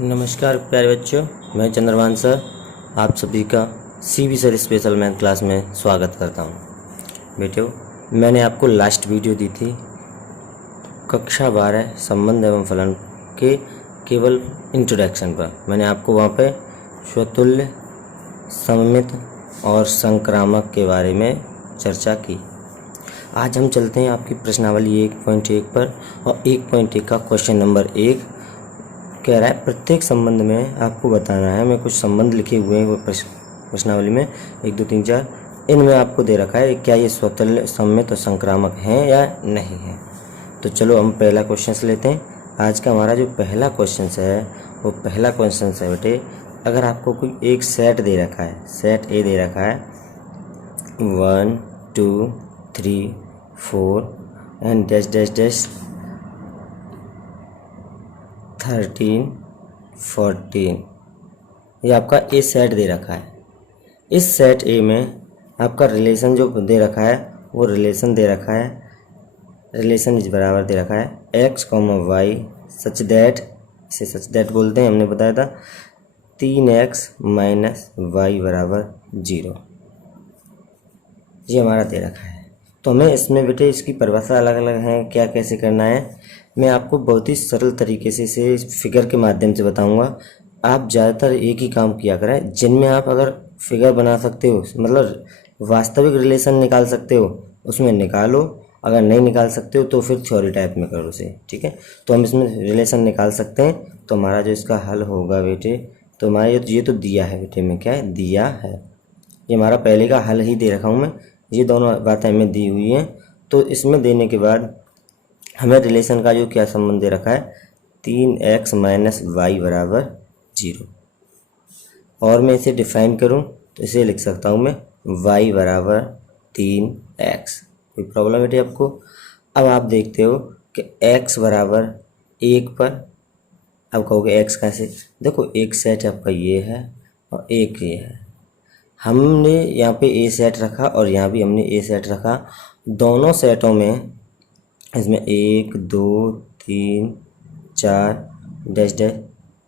नमस्कार प्यारे बच्चों, मैं चंद्रभान सर आप सभी का CB sir special math class में स्वागत करता हूं। बेटियों, मैंने आपको लास्ट वीडियो दी थी कक्षा 12 संबंध एवं फलन के केवल इंट्रोडक्शन पर। मैंने आपको वहां पे स्वतुल्य, सममित और संक्रामक के बारे में चर्चा की। आज हम चलते हैं आपकी प्रश्नावली 1.1 पर और 1.1 का क्वेश्चन नंबर 1 कह रहा है प्रत्येक संबंध में आपको बताना है। मैं कुछ संबंध लिखे हुए हैं वो प्रश्नावली में 1, 2, 3, 4 इनमें आपको दे रखा है क्या ये स्वतुल्य, सममित और संक्रामक हैं या नहीं है। तो चलो हम पहला क्वेश्चन लेते हैं। आज का हमारा जो पहला क्वेश्चन है वो पहला क्वेश्चन है बेटे, अगर आपको कोई एक सेट दे रखा है, सेट ए दे रखा है 1, 2, 3, 4 एंड डैश डैश डैश 13, 14, ये आपका ए सेट दे रखा है। इस सेट ए में आपका रिलेशन जो दे रखा है वो रिलेशन दे रखा है, रिलेशन इस बराबर दे रखा है x, y सच दैट, इसे सच दैट बोलते हैं, हमने बताया था 3x माइनस वाई बराबर 0, ये हमारा दे रखा है। तो हमें इसमें बेटे इसकी परिभाषा अलग अलग है, क्या कैसे करना है मैं आपको बहुत ही सरल तरीके से इसे फिगर के माध्यम से बताऊंगा। आप ज़्यादातर एक ही काम किया करें जिनमें आप अगर फिगर बना सकते हो, मतलब वास्तविक रिलेशन निकाल सकते हो, उसमें निकालो। अगर नहीं निकाल सकते हो तो फिर थ्योरी टाइप में करो उसे, ठीक है। तो हम इसमें रिलेशन निकाल सकते हैं। तो हमारा जो इसका हल होगा बेटे, तो हमारा ये तो दिया है बेटे में, क्या है दिया है, ये हमारा पहले का हल ही दे रखा हूँ मैं, ये दोनों बातें हमें दी हुई हैं। तो इसमें देने के बाद हमें रिलेशन का जो क्या संबंध दे रखा है 3x माइनस वाई बराबर 0, और मैं इसे डिफाइन करूं तो इसे लिख सकता हूं मैं y बराबर 3x। कोई प्रॉब्लम है आपको? अब आप देखते हो कि x बराबर 1 पर, अब कहोगे x कैसे, देखो एक सेट आपका ये है और एक ये है, हमने यहाँ पे ए सेट रखा और यहाँ भी हमने ए सेट रखा। दोनों सेटों में इसमें 1, 2, 3, 4 डैश डैश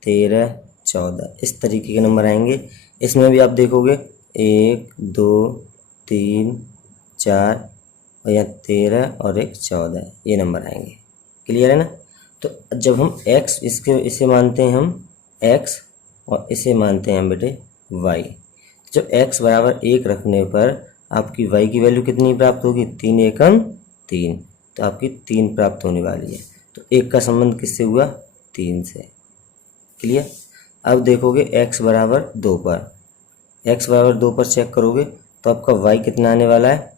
13, 14 इस तरीके के नंबर आएंगे। इसमें भी आप देखोगे 1, 2, 3, 4 और यहाँ 13 और एक 14 ये नंबर आएंगे। क्लियर है ना? तो जब हम x इसे मानते हैं हम x और इसे मानते हैं हम बेटे y। जब x बराबर 1 रखने पर आपकी y की वैल्यू कितनी प्राप्त होगी? 3 एकम 3, तो आपकी 3 प्राप्त होने वाली है। तो 1 का संबंध किससे हुआ? 3 से। क्लियर? अब देखोगे x बराबर 2 पर, x बराबर 2 पर चेक करोगे तो आपका y कितना आने वाला है?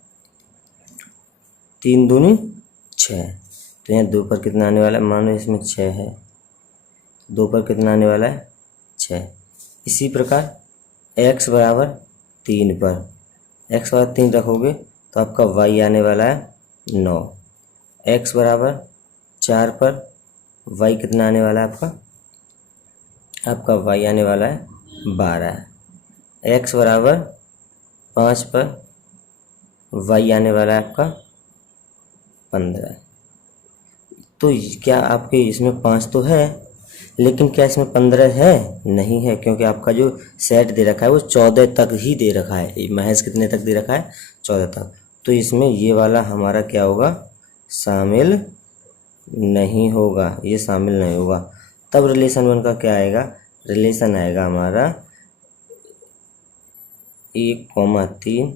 3 दूनी 6, तो यहाँ 2 पर कितना आने वाला है? मानो इसमें 6 है, 2 पर कितना आने वाला है? 6। इसी प्रकार x बराबर 3 पर, x बराबर 3 रखोगे तो आपका y आने वाला है 9। x बराबर 4 पर y कितना आने वाला है आपका? आपका y आने वाला है 12। x बराबर 5 पर y आने वाला है आपका 15। तो क्या आपके इसमें 5 तो है, लेकिन क्या इसमें 15 है? नहीं है, क्योंकि आपका जो सेट दे रखा है वो 14 तक ही दे रखा है। महज कितने तक दे रखा है? 14 तक। तो इसमें ये वाला हमारा क्या होगा? शामिल नहीं होगा, ये शामिल नहीं होगा। तब रिलेशन वन का क्या आएगा? रिलेशन आएगा हमारा 1,3,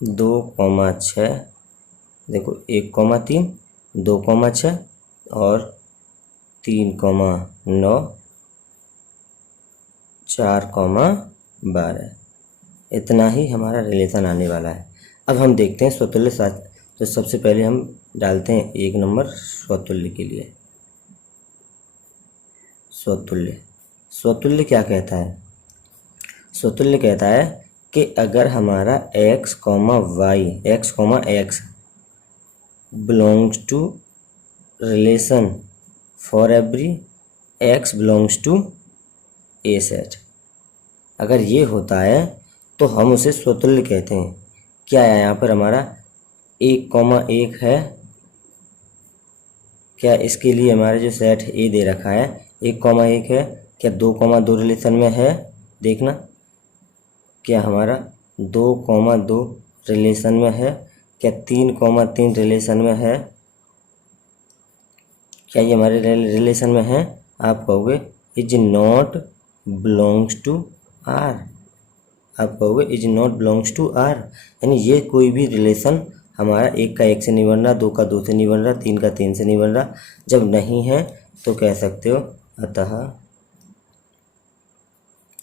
2,6, देखो 1,3, 2,6 और 3,9, 4,12, इतना ही हमारा रिलेशन आने वाला है। अब हम देखते हैं स्वतुल्य साथ। तो सबसे पहले हम डालते हैं 1 नंबर स्वतुल्य के लिए। स्वतुल्य, स्वतुल्य क्या कहता है? स्वतुल्य कहता है कि अगर हमारा x, y, x belongs to relation for every x belongs to a set, अगर ये होता है तो हम उसे स्वतुल्य कहते हैं। क्या है यहाँ पर हमारा 1,1 है, क्या इसके लिए हमारा जो सेट ए दे रखा है 1,1 है, क्या 2,2 रिलेशन में है? देखना, क्या हमारा 2,2 रिलेशन में है? क्या 3,3 रिलेशन में है? क्या ये हमारे रिलेशन में है? आप कहोगे is not belongs to R. आप कहोगे is not belongs to R, यानी ये कोई भी रिलेशन हमारा 1 का 1 से नहीं बन रहा, 2 का 2 से नहीं बन रहा, 3 का 3 से नहीं बन रहा। जब नहीं है तो कह सकते हो अतः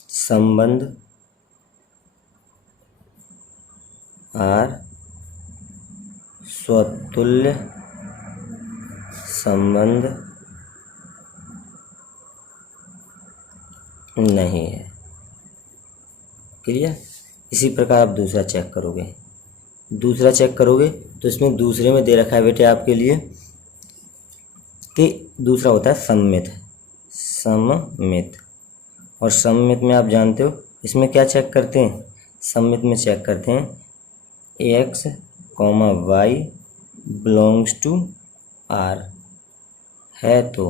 संबंध आर स्वतुल्य संबंध नहीं है। क्लियर? इसी प्रकार आप दूसरा चेक करोगे, दूसरा चेक करोगे तो इसमें दूसरे में दे रखा है बेटे आपके लिए कि दूसरा होता है सममित। सममित, और सममित में आप जानते हो इसमें क्या चेक करते हैं? सममित में चेक करते हैं x comma y belongs to R है तो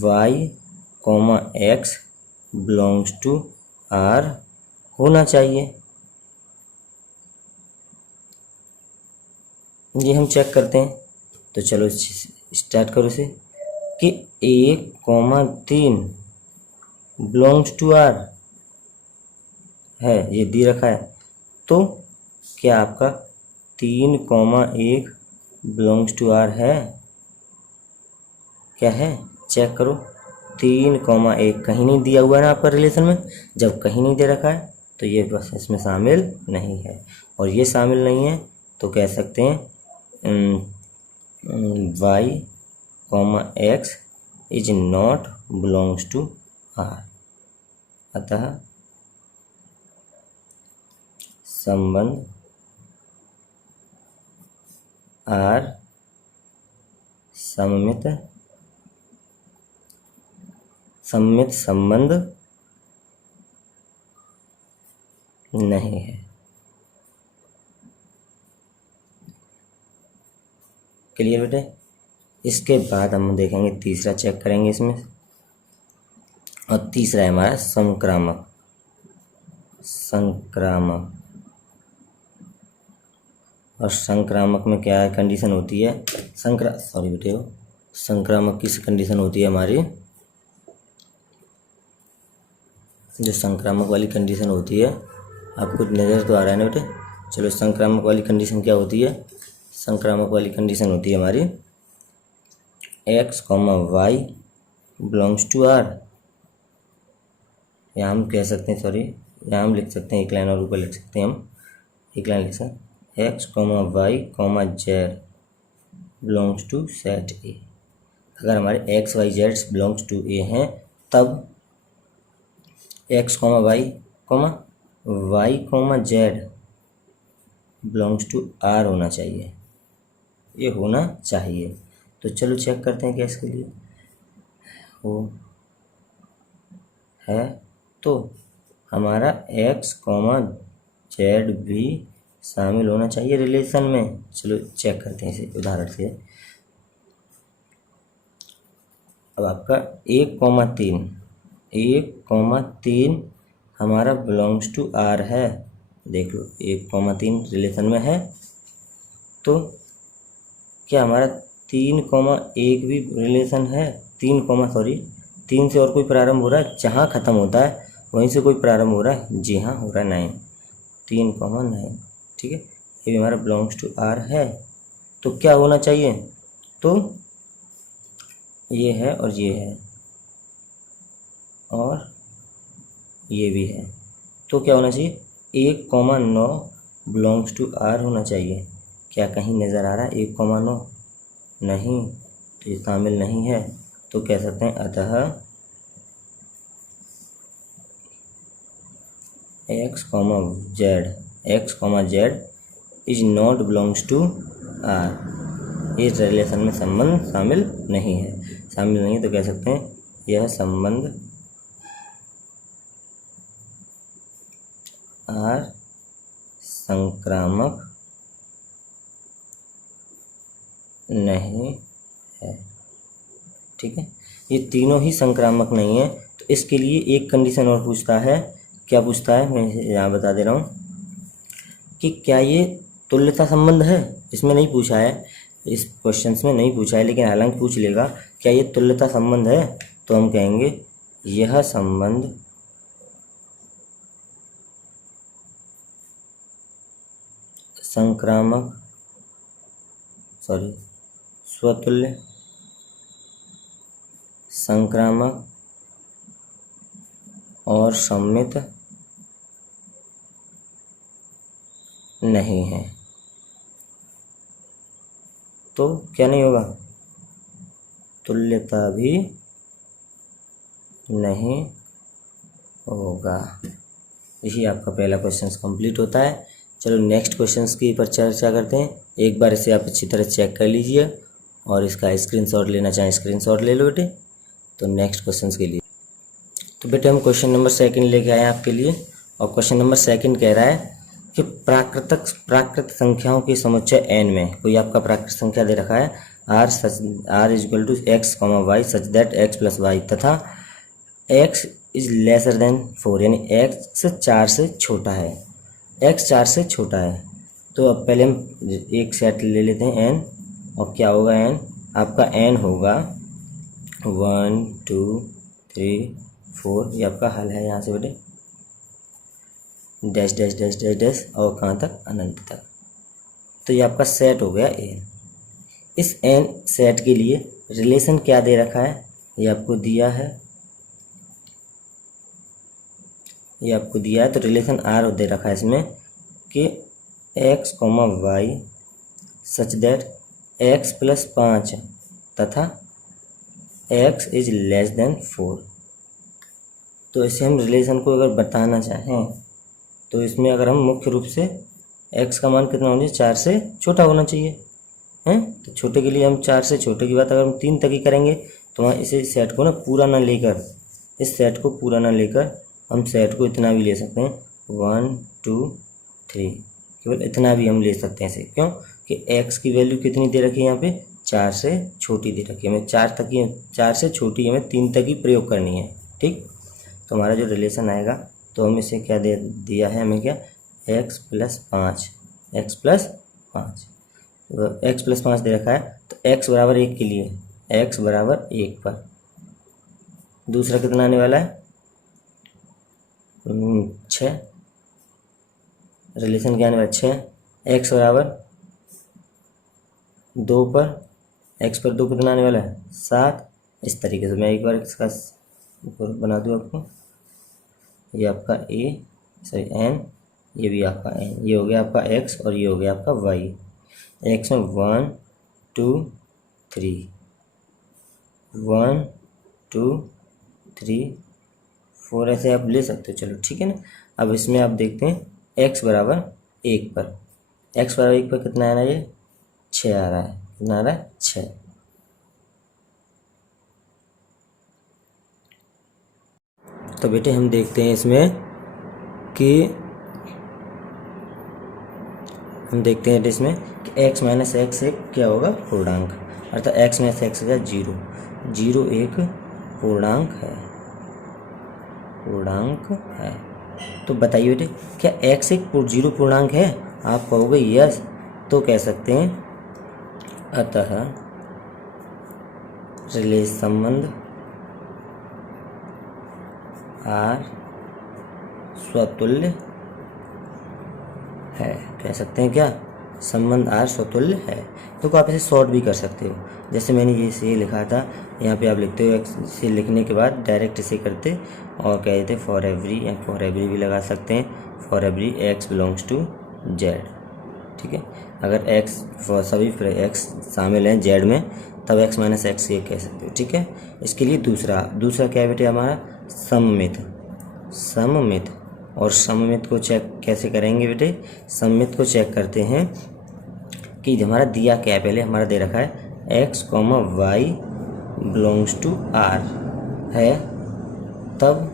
y comma x belongs to R होना चाहिए। ये हम चेक करते हैं, तो चलो स्टार्ट करो इसे कि 1,3 बिलोंग्स टू आर है, ये दी रखा है, तो क्या आपका 3,1 बिलोंग्स टू आर है? क्या है? चेक करो, 3,1 कहीं नहीं दिया हुआ है ना आपका रिलेशन में। जब कहीं नहीं दे रखा है तो ये बस इसमें शामिल नहीं है, और ये शामिल नहीं है तो कह सकते हैं y comma x is not belongs to R. अतः संबंध आर सममित संबंध नहीं है। क्लियर बेटे? इसके बाद हम देखेंगे, तीसरा चेक करेंगे इसमें, और तीसरा है हमारा संक्रामक। संक्रामक, और संक्रामक में क्या कंडीशन होती है? सॉरी बेटे, संक्रामक की कंडीशन होती है हमारी, जो संक्रामक वाली कंडीशन होती है, आपको नज़र तो आ रहा है ना बेटे? चलो, संक्रामक वाली कंडीशन क्या होती है? संक्रामक वाली कंडीशन होती है हमारी x comma y belongs to R. यहाँ हम कह सकते हैं, सॉरी, यहाँ हम लिख सकते हैं, एक लाइन और ऊपर लिख सकते हैं, हम एक लाइन लिख सकते हैं, x comma y comma z belongs to set A. अगर हमारे x y z belongs to A हैं, तब x comma y comma z belongs to R होना चाहिए, ये होना चाहिए। तो चलो चेक करते हैं क्या इसके लिए हो है, तो हमारा एक्स कॉमा जेड भी शामिल होना चाहिए रिलेशन में। चलो चेक करते हैं इसे उदाहरण से। अब आपका 1,3 हमारा बिलोंग्स टू आर है। देख लो, 1,3 रिलेशन में है, तो क्या हमारा 3,1 भी रिलेशन है? 3 से और कोई प्रारंभ हो रहा है? जहाँ ख़त्म होता है वहीं से कोई प्रारंभ हो रहा है? जी हाँ, हो रहा है 9, 3,9। ठीक है, ये भी हमारा बिलोंग्स टू आर है, तो क्या होना चाहिए? तो ये है और ये है और ये भी है, तो क्या होना चाहिए? 1,9 बिलोंग्स टू आर होना चाहिए। क्या कहीं नज़र आ रहा है 1,9? नहीं, तो ये शामिल नहीं है, तो कह सकते हैं अतः x comma z is not belongs to R. इस रिलेशन में संबंध शामिल नहीं है, तो कह सकते हैं यह संबंध आर संक्रामक नहीं है। ठीक है, ये तीनों ही संक्रामक नहीं है। तो इसके लिए एक कंडीशन और पूछता है। क्या पूछता है, मैं यहाँ बता दे रहा हूँ कि क्या ये तुल्यता संबंध है। इसमें नहीं पूछा है, इस क्वेश्चंस में नहीं पूछा है, लेकिन हालांकि पूछ लेगा क्या ये तुल्यता संबंध है, तो हम कहेंगे यह संबंध स्वतुल्य संक्रामक और सममित नहीं है। तो क्या नहीं होगा, तुल्यता भी नहीं होगा। यही आपका पहला क्वेश्चन कंप्लीट होता है। चलो नेक्स्ट क्वेश्चंस की पर चर्चा करते हैं। एक बार इसे आप अच्छी तरह चेक कर लीजिए और इसका स्क्रीनशॉट लेना चाहें स्क्रीनशॉट ले लो बेटे। तो नेक्स्ट क्वेश्चंस के लिए तो बेटे हम क्वेश्चन नंबर 2 लेके आए आपके लिए। और क्वेश्चन नंबर 2 कह रहा है कि प्राकृत संख्याओं के समुच्चय n में कोई आपका प्राकृत संख्या दे रखा है r equal to x, y such that x plus y तथा x इज लेसर देन 4, यानी x 4 से छोटा है, x 4 से छोटा है। तो अब पहले हम एक सेट ले लेते हैं n, और क्या होगा n, आपका n होगा 1 2 3 4, ये आपका हल है यहाँ से बेटे, dash dash dash dash dash और कहाँ तक, अनंत तक। तो ये आपका सेट हो गया n। इस n सेट के लिए रिलेशन क्या दे रखा है, ये आपको दिया है, ये आपको दिया है। तो रिलेशन r दे रखा है इसमें कि x, y such that x plus 5 तथा x इज लेस देन 4। तो इसे हम रिलेशन को अगर बताना चाहें तो इसमें अगर हम मुख्य रूप से x का मान कितना होना चाहिए, 4 से छोटा होना चाहिए हैं। तो छोटे के लिए हम 4 से छोटे की बात अगर हम 3 तक ही करेंगे तो वहाँ इसे सेट को ना पूरा ना लेकर, इस सेट को पूरा ना लेकर हम सेट को इतना भी ले सकते हैं 1 2 3, केवल इतना भी हम ले सकते हैं इसे। क्यों कि x की वैल्यू कितनी दे रखी है यहाँ पे, 4 से छोटी दे रखी है। हमें 4 से छोटी हमें 3 तक ही प्रयोग करनी है। ठीक, तो हमारा जो रिलेशन आएगा तो हम इसे क्या दे दिया है हमें, क्या x प्लस 5, x प्लस 5 दे रखा है। तो x बराबर 1 के लिए x बराबर 1 पर दूसरा कितना आने वाला है 6, रिलेशन क्या आने वाला 6, x बराबर 2 पर, x पर 2 कितना आने वाला है 7। इस तरीके से मैं एक बार इसका बना दूँ आपको, ये आपका n, ये भी आपका n, ये हो गया आपका x और ये हो गया आपका y। x में 1 2 3, 1 2 3 4 ऐसे आप ले सकते हो। चलो ठीक है ना। अब इसमें आप देखते हैं x बराबर 1 पर, x बराबर 1 पर कितना आ रहा है, ये 6 आ रहा है। कितना आ रहा है 6। तो बेटे हम देखते हैं इसमें कि x माइनस एक्स एक क्या होगा, पूर्णांक, अर्थात x माइनस एक्स का 0 एक पूर्णांक है। तो बताइए बेटे क्या x एक 0 पूर्णांक है। आप कहोगे यस, तो कह सकते हैं अतः रिलेशन संबंध r स्वतुल्य है। कह सकते हैं क्या, संबंध r स्वतुल्य है। तो आप इसे शॉर्ट भी कर सकते हो, जैसे मैंने ये से लिखा था, यहाँ पे आप लिखते हो इसे लिखने के बाद डायरेक्ट इसे करते और कह देते फॉर एवरी, या फॉर एवरी भी लगा सकते हैं, for every x belongs to z। ठीक है, अगर x सभी x शामिल हैं z में तब x माइनस एक्स ये कह सकते हो। ठीक है, इसके लिए दूसरा क्या है बेटे हमारा, सममित। और सममित को चेक कैसे करेंगे बेटे, सममित को चेक करते हैं कि हमारा दिया क्या है, पहले हमारा दे रखा है x, y belongs to r है, तब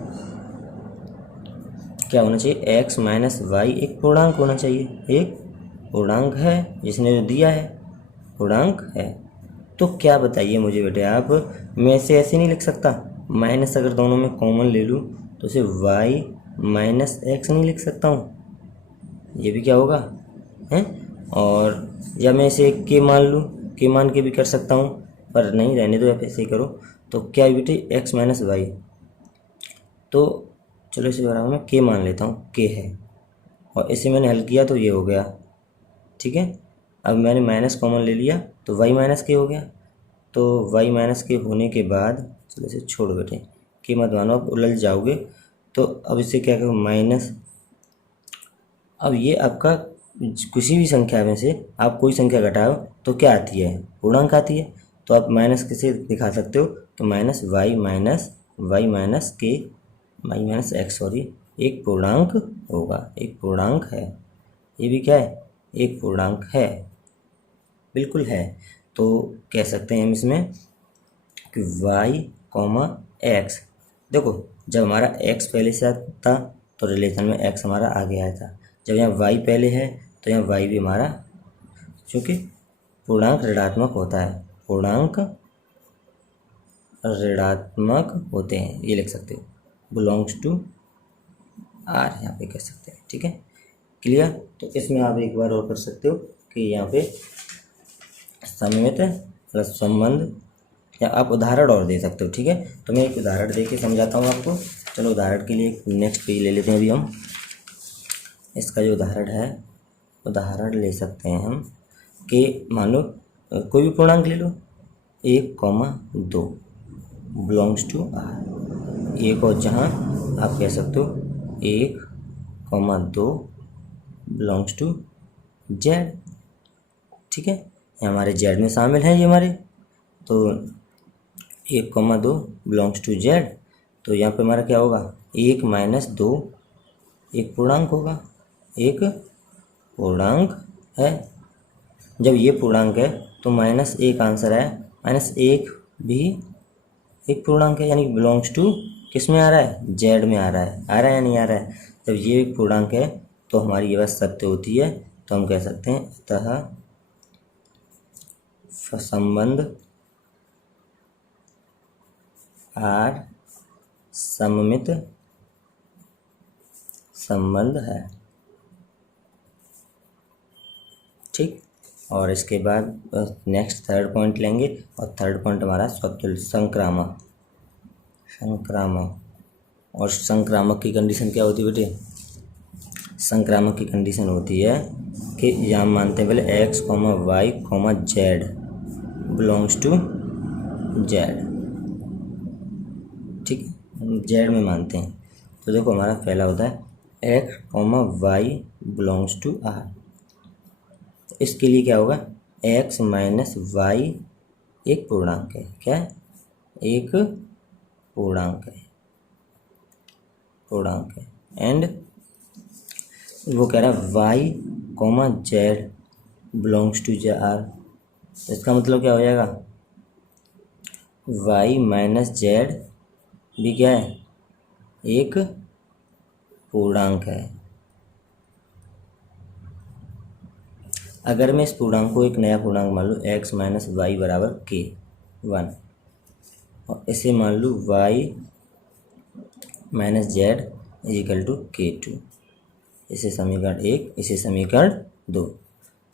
क्या होना चाहिए, x माइनस वाई एक पूर्णांक होना चाहिए, एक पूर्णांक है, जिसने जो दिया है पूर्णांक है। तो क्या बताइए मुझे बेटे आप, मैं इसे ऐसे नहीं लिख सकता, माइनस अगर दोनों में कॉमन ले लूँ तो इसे वाई माइनस एक्स नहीं लिख सकता हूँ, ये भी क्या होगा हैं। और या मैं इसे के मान लूँ, के मान के भी कर सकता हूँ, पर नहीं, रहने दो, आप ऐसे ही करो। तो क्या है बेटे, एक्स माइनस वाई, तो चलो इसे बराबर में के मान लेता हूँ, के है, और इसे मैंने हल किया तो ये हो गया, ठीक है। अब मैंने माइनस कॉमन ले लिया तो वाई माइनस के हो गया। तो वाई माइनस के होने के बाद चलो इसे छोड़ो बेटे, के मत मानो, आप उलझ जाओगे। तो अब इसे क्या करो, माइनस, अब ये आपका किसी भी संख्या में से आप कोई संख्या घटाओ तो क्या आती है, पूर्णांक आती है। तो आप माइनस किसे दिखा सकते हो, तो माइनस वाई माइनस के वाई माइनस एक्स, सॉरी, एक पूर्णांक होगा, एक पूर्णांक है, ये भी क्या है, एक पूर्णांक है, बिल्कुल है। तो कह सकते हैं हम इसमें कि y कॉमा एक्स, देखो जब हमारा x पहले से था तो रिलेशन में x हमारा आगे आया था, जब यहाँ y पहले है तो यहाँ y भी हमारा, क्योंकि पूर्णांक ऋणात्मक होता है, पूर्णांक ऋणात्मक होते हैं, ये लिख सकते हो, बिलोंग्स टू r, यहाँ पे कह सकते हैं, ठीक है, क्लियर। तो इसमें आप एक बार और कर सकते हो कि यहाँ पे सममित प्लस संबंध, या आप उदाहरण और दे सकते हो, ठीक है। तो मैं एक उदाहरण दे के समझाता हूँ आपको। चलो उदाहरण के लिए नेक्स्ट पेज ले लेते हैं अभी हम। इसका जो उदाहरण है, उदाहरण ले सकते हैं हम कि मान लो कोई भी पूर्णांक ले लो, 1,2 बिलोंग्स टू आर, एक और जहाँ आप कह सकते हो 1,2 बिलोंग्स टू जेड, ठीक है, ये हमारे जेड में शामिल हैं ये हमारे। तो 1,2 बिलोंग्स टू जेड, तो यहाँ पे हमारा क्या होगा, 1 माइनस 2, एक पूर्णांक होगा, एक पूर्णांक है। जब ये पूर्णांक है तो माइनस एक आंसर है, माइनस एक भी एक पूर्णांक है, यानी बिलोंग्स टू किस में आ रहा है, जेड में आ रहा है या नहीं आ रहा है। जब ये एक पूर्णांक है तो हमारी ये बात सत्य होती है, तो हम कह सकते हैं अतः संबंध आर सममित संबंध है, ठीक। और इसके बाद नेक्स्ट थर्ड पॉइंट लेंगे, और थर्ड पॉइंट हमारा स्वतुल्य संक्रामक, और संक्रामक की कंडीशन क्या होती है बेटे, संक्रामक की कंडीशन होती है कि यहाँ मानते हैं पहले x comma y comma z belongs to z, ठीक है, जेड में मानते हैं। तो देखो हमारा पहला होता है x comma y belongs to R, इसके लिए क्या होगा, एक्स माइनस वाई एक पूर्णांक है, क्या है, एक पूर्णांक है, एंड वो कह रहा है y comma z belongs to J R, तो इसका मतलब क्या हो जाएगा, वाई माइनस जेड भी क्या है, एक पूर्णांक है। अगर मैं इस पूर्णांक को एक नया पूर्णांक मान लूँ, एक्स माइनस वाई बराबर के 1, और इसे मान लूँ y minus z equal to K 2, इसे समीकरण 1, इसे समीकरण 2,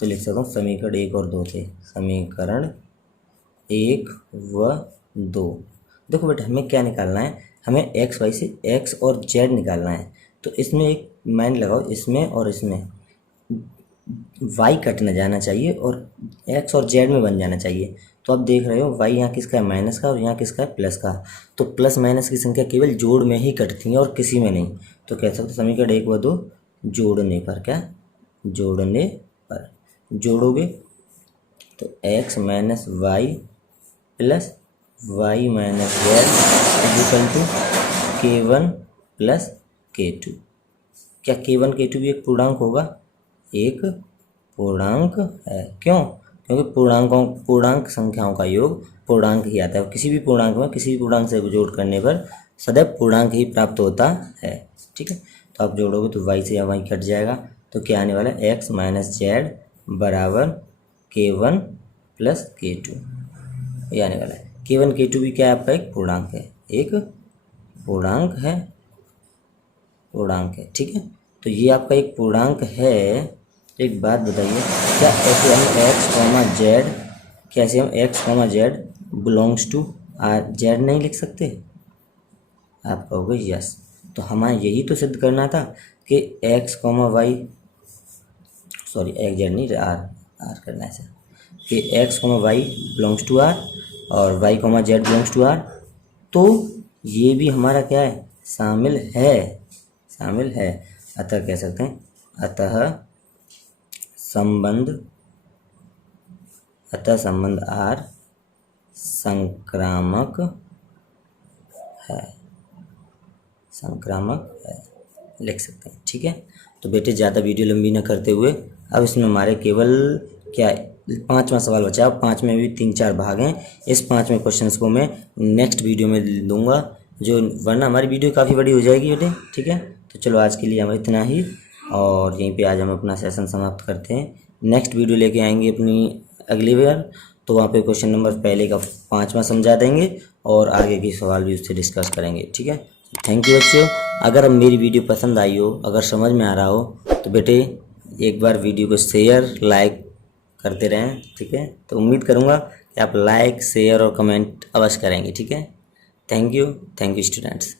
तो लिख सकता हूँ समीकरण 1 और 2 से, समीकरण 1 व 2। देखो बेटा हमें क्या निकालना है, हमें एक्स वाई से एक्स और जेड निकालना है। तो इसमें एक मान लगाओ, इसमें और इसमें वाई कट न जाना चाहिए और एक्स और जेड में बन जाना चाहिए। तो आप देख रहे हो वाई यहाँ किसका है, माइनस का, और यहाँ किसका है, प्लस का। तो प्लस माइनस की संख्या केवल जोड़ में ही कटती है और किसी में नहीं। तो कह सकते समीकरण 1 व 2 जोड़ने पर, क्या जोड़ने पर जोड़ोगे तो x minus y plus y minus z equal to K1 plus K2। क्या K1 K2 भी एक पूर्णांक होगा, एक पूर्णांक है। क्यों, क्योंकि पूर्णांक संख्याओं का योग पूर्णांक ही आता है। किसी भी पूर्णांक में किसी भी पूर्णांक से जोड़ करने पर सदैव पूर्णांक ही प्राप्त होता है, ठीक है। तो आप जोड़ोगे तो वाई से या वाई कट जाएगा, तो क्या आने वाला है, एक्स माइनस जेड बराबर K1 प्लस K2। ये आने वाला है। K1 K2 भी क्या है आपका एक पूर्णांक है, एक पूर्णांक है, पूर्णांक है, ठीक है। तो ये आपका एक पूर्णांक है। एक बात बताइए, क्या ऐसे हम एक्स कॉमा जेड, कैसे हम x comma z belongs to R z नहीं लिख सकते? आप कहोगे यस। तो हमें यही तो सिद्ध करना था कि x comma y, sorry x z नहीं, आर आर करना है सर, कि x comma y belongs to R और y comma z belongs to R. तो ये भी हमारा क्या है, शामिल है, शामिल है। अतः कह सकते हैं, संबंध अतः संबंध आर संक्रामक है, संक्रामक है, लिख सकते हैं, ठीक है। तो बेटे ज़्यादा वीडियो लंबी ना करते हुए, अब इसमें हमारे केवल क्या 5वां सवाल बचा। अब 5 में भी 3-4 भाग हैं। इस 5वें क्वेश्चंस को मैं नेक्स्ट वीडियो में दूंगा, जो वरना हमारी वीडियो काफ़ी बड़ी हो जाएगी बेटे, ठीक है। तो चलो आज के लिए हम इतना ही, और यहीं पे आज हम अपना सेशन समाप्त करते हैं। नेक्स्ट वीडियो लेके आएंगे अपनी अगली बार, तो वहाँ पे क्वेश्चन नंबर पहले का 5वां समझा देंगे और आगे की सवाल भी उससे डिस्कस करेंगे, ठीक है। थैंक यू बच्चों। अगर अब मेरी वीडियो पसंद आई हो, अगर समझ में आ रहा हो, तो बेटे एक बार वीडियो को शेयर लाइक करते रहें, ठीक है। तो उम्मीद करूँगा कि आप लाइक शेयर और कमेंट अवश्य करेंगे, ठीक है। Thank you students.